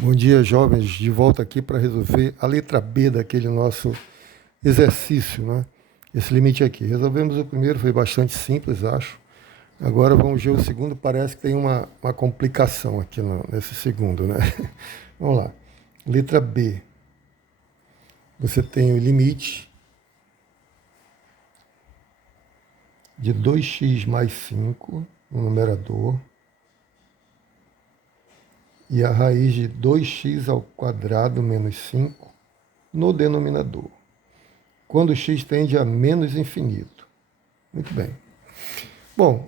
Bom dia, jovens, de volta aqui para resolver a letra B daquele nosso exercício, né? Esse limite aqui. Resolvemos o primeiro, foi bastante simples, acho. Agora vamos ver o segundo, parece que tem uma complicação aqui nesse segundo, né? Vamos lá. Letra B. Você tem o limite de 2x mais 5 no numerador e a raiz de 2x ao quadrado menos 5 no denominador, quando x tende a menos infinito. Muito bem. Bom,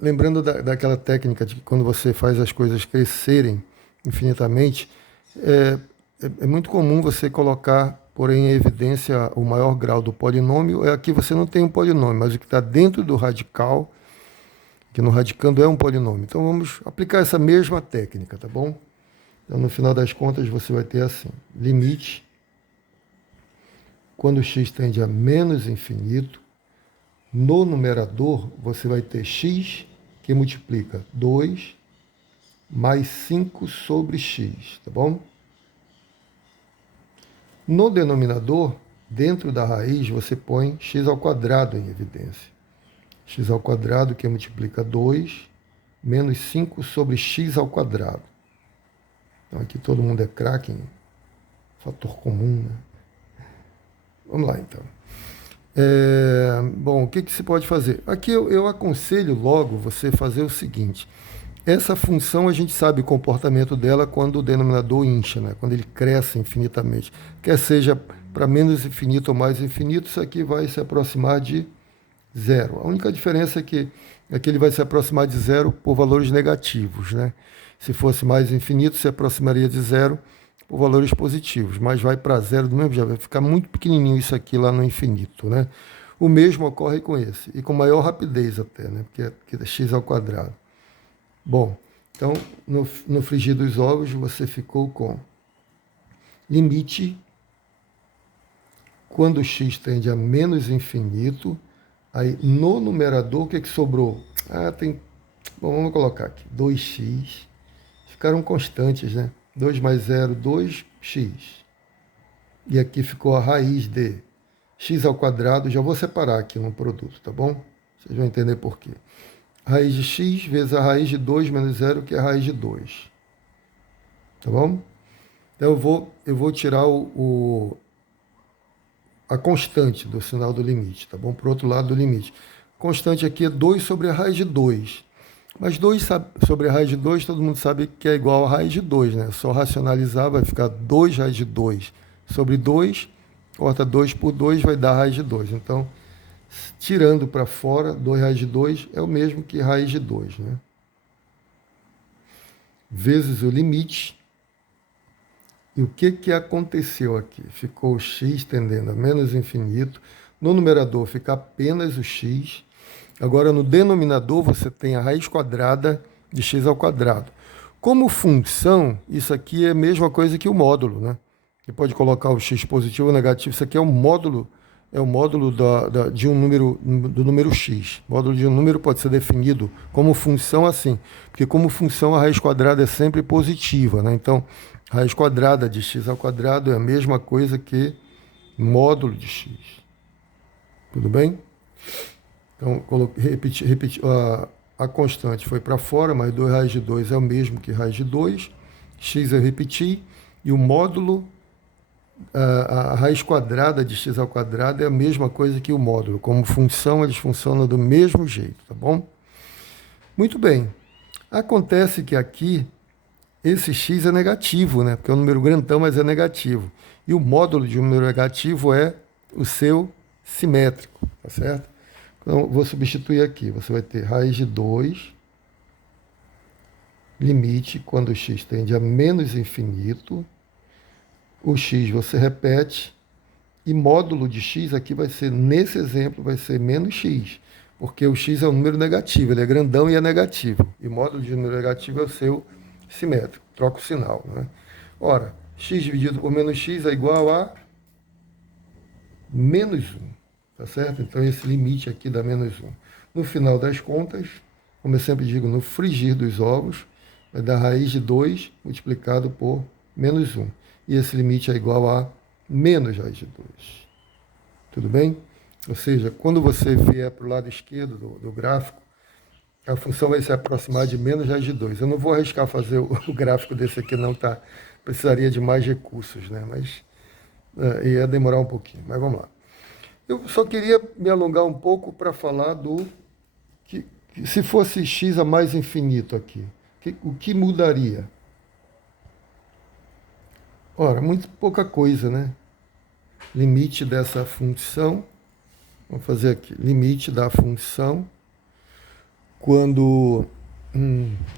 lembrando daquela técnica de que quando você faz as coisas crescerem infinitamente, é muito comum você colocar, porém, em evidência o maior grau do polinômio. Aqui você não tem um polinômio, mas o que está dentro do radical, que no radicando é um polinômio. Então vamos aplicar essa mesma técnica, tá bom? Então no final das contas você vai ter assim, limite, quando x tende a menos infinito, no numerador você vai ter x que multiplica 2 mais 5 sobre x, tá bom? No denominador, dentro da raiz, você põe x ao quadrado em evidência. X ao quadrado que multiplica 2 menos 5 sobre x ao quadrado. Então aqui todo mundo é craque em fator comum, né? Vamos lá então. Bom, o que se pode fazer? Aqui eu aconselho logo você fazer o seguinte. Essa função a gente sabe o comportamento dela quando o denominador incha, né? Quando ele cresce infinitamente. Quer seja para menos infinito ou mais infinito, isso aqui vai se aproximar de zero. A única diferença é que ele vai se aproximar de zero por valores negativos, né? Se fosse mais infinito, se aproximaria de zero por valores positivos, mas vai para zero do mesmo jeito, vai ficar muito pequenininho isso aqui lá no infinito, né? O mesmo ocorre com esse, e com maior rapidez até, né? Porque é x ao quadrado. Bom, então no frigir dos ovos você ficou com limite quando x tende a menos infinito. Aí no numerador o que sobrou? Bom, vamos colocar aqui 2x, ficaram constantes, né? 2 mais 0, 2x. E aqui ficou a raiz de x ao quadrado. Já vou separar aqui no produto, tá bom? Vocês vão entender por quê. Raiz de x vezes a raiz de 2 menos 0, que é a raiz de 2. Tá bom? Então eu vou tirar a constante do sinal do limite, tá bom? Para o outro lado do limite. Constante aqui é 2 sobre a raiz de 2. Mas 2 sobre a raiz de 2, todo mundo sabe que é igual a raiz de 2, né? Só racionalizar, vai ficar 2 raiz de 2 sobre 2, corta 2 por 2, vai dar raiz de 2. Então, tirando para fora, 2 raiz de 2 é o mesmo que raiz de 2, né? Vezes o limite. E o que aconteceu aqui? Ficou o x tendendo a menos infinito. No numerador fica apenas o x. Agora, no denominador, você tem a raiz quadrada de x ao quadrado. Como função, isso aqui é a mesma coisa que o módulo, né? Você pode colocar o x positivo ou negativo. Isso aqui é o módulo de um número, do número x. O módulo de um número pode ser definido como função assim, porque como função a raiz quadrada é sempre positiva, né? Então, raiz quadrada de x ao quadrado é a mesma coisa que módulo de x. Tudo bem? Então, repeti, a constante foi para fora, mas 2 raiz de 2 é o mesmo que raiz de 2. X eu repeti. E o módulo, a raiz quadrada de x ao quadrado é a mesma coisa que o módulo. Como função, eles funcionam do mesmo jeito, tá bom? Muito bem. Acontece que aqui, esse x é negativo, né? Porque é um número grandão, mas é negativo. E o módulo de um número negativo é o seu simétrico, tá certo? Então, vou substituir aqui. Você vai ter raiz de 2, limite, quando x tende a menos infinito. O x você repete. E módulo de x aqui vai ser, nesse exemplo, vai ser menos x. Porque o x é um número negativo, ele é grandão e é negativo. E módulo de número negativo é o seu simétrico. Troca o sinal, né? Ora, x dividido por menos x é igual a menos 1. Tá certo? Então, esse limite aqui dá menos 1. No final das contas, como eu sempre digo, no frigir dos ovos, vai dar raiz de 2 multiplicado por menos 1. E esse limite é igual a menos raiz de 2. Tudo bem? Ou seja, quando você vier para o lado esquerdo do gráfico, a função vai se aproximar de menos raiz de 2. Eu não vou arriscar fazer o gráfico desse aqui, não, tá? Precisaria de mais recursos, né? Mas ia demorar um pouquinho. Mas vamos lá. Eu só queria me alongar um pouco para falar do que se fosse x a mais infinito aqui, o que mudaria? Ora, muito pouca coisa, né? Limite dessa função, vamos fazer aqui, limite da função, quando,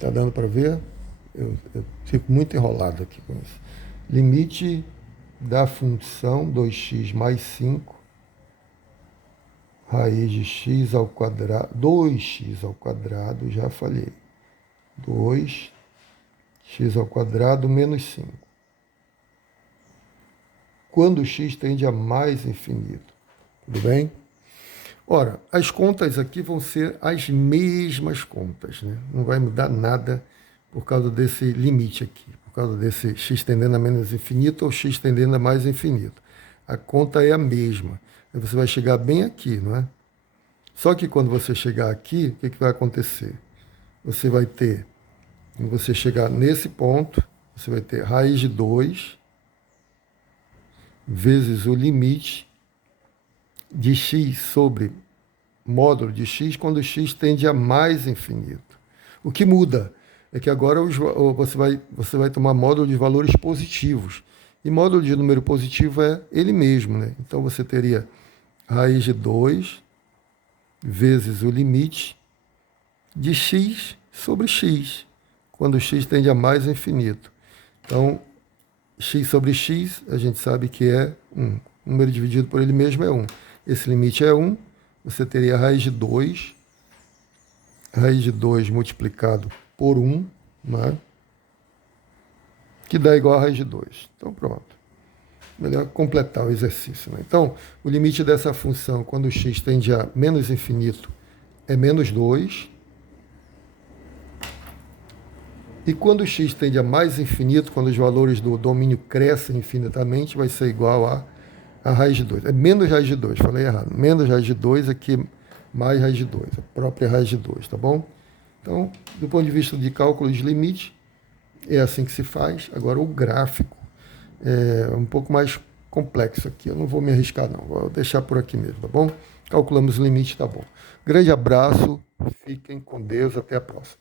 tá dando para ver? Eu fico muito enrolado aqui com isso. Limite da função 2x mais 5, raiz de x ao quadrado, 2x ao quadrado, já falei, 2x ao quadrado menos 5. Quando x tende a mais infinito. Tudo bem? Ora, as contas aqui vão ser as mesmas contas, né? Não vai mudar nada por causa desse limite aqui, por causa desse x tendendo a menos infinito ou x tendendo a mais infinito. A conta é a mesma. Aí você vai chegar bem aqui, não é? Só que quando você chegar aqui, o que vai acontecer? Você vai ter, quando você chegar nesse ponto, você vai ter raiz de 2 vezes o limite de x sobre módulo de x quando x tende a mais infinito. O que muda é que agora você vai tomar módulo de valores positivos. E módulo de número positivo é ele mesmo, né? Então você teria raiz de 2 vezes o limite de x sobre x, quando x tende a mais infinito. Então, x sobre x, a gente sabe que é 1. O número dividido por ele mesmo é 1. Esse limite é 1. Você teria raiz de 2 multiplicado por 1, né? Que dá igual a raiz de 2. Então, pronto. Melhor completar o exercício, né? Então, o limite dessa função, quando x tende a menos infinito, é menos 2. E quando x tende a mais infinito, quando os valores do domínio crescem infinitamente, vai ser igual a raiz de 2. É menos raiz de 2, falei errado. Menos raiz de 2 aqui, mais raiz de 2, a própria raiz de 2, tá bom? Então, do ponto de vista de cálculo de limite, é assim que se faz. Agora, o gráfico é um pouco mais complexo aqui. Eu não vou me arriscar, não. Vou deixar por aqui mesmo, tá bom? Calculamos o limite, tá bom. Grande abraço, fiquem com Deus, até a próxima.